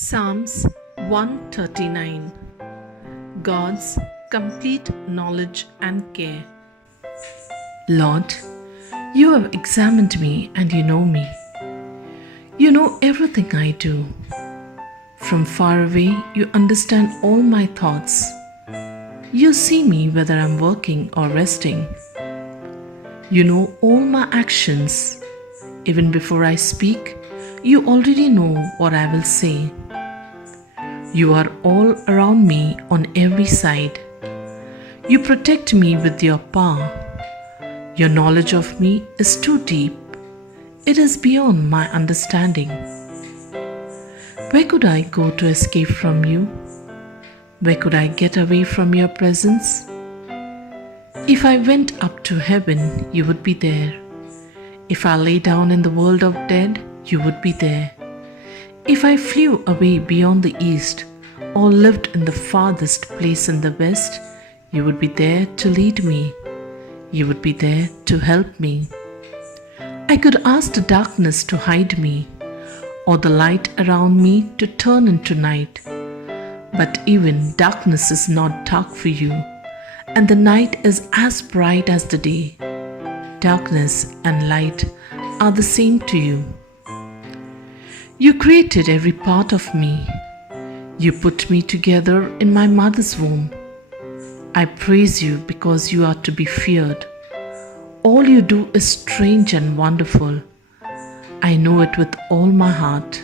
Psalms 139. God's complete knowledge and care. Lord, you have examined me and you know me. You know everything I do. From far away, you understand all my thoughts. You see me whether I'm working or resting. You know all my actions. Even before I speak, you already know what I will say. You are all around me on every side. You protect me with your power. Your knowledge of me is too deep. It is beyond my understanding. Where could I go to escape from you? Where could I get away from your presence? If I went up to heaven, you would be there. If I lay down in the world of dead, you would be there. If I flew away beyond the east or lived in the farthest place in the west, you would be there to lead me. You would be there to help me. I could ask the darkness to hide me or the light around me to turn into night. But even darkness is not dark for you, and the night is as bright as the day. Darkness and light are the same to you. You created every part of me. You put me together in my mother's womb. I praise you because you are to be feared. All you do is strange and wonderful. I know it with all my heart.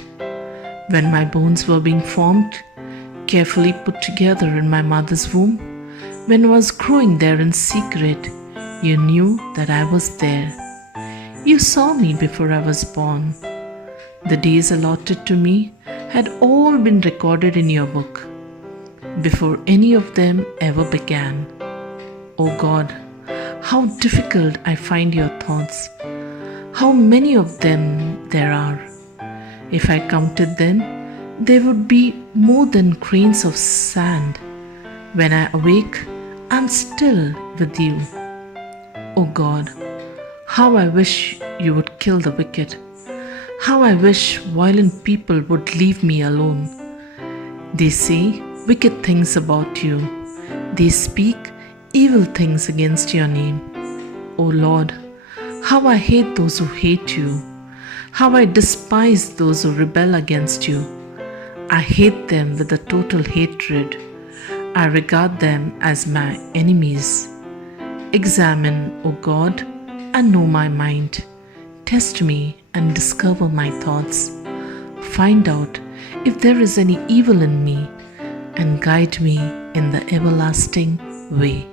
When my bones were being formed, carefully put together in my mother's womb, when I was growing there in secret, you knew that I was there. You saw me before I was born. The days allotted to me had all been recorded in your book, before any of them ever began. O God, how difficult I find your thoughts. How many of them there are. If I counted them, there would be more than grains of sand. When I awake, I'm still with you. O God, how I wish you would kill the wicked. How I wish violent people would leave me alone. They say wicked things about you. They speak evil things against your name. O Lord, how I hate those who hate you. How I despise those who rebel against you. I hate them with a total hatred. I regard them as my enemies. Examine, O God, and know my mind. Test me and discover my thoughts. Find out if there is any evil in me and guide me in the everlasting way.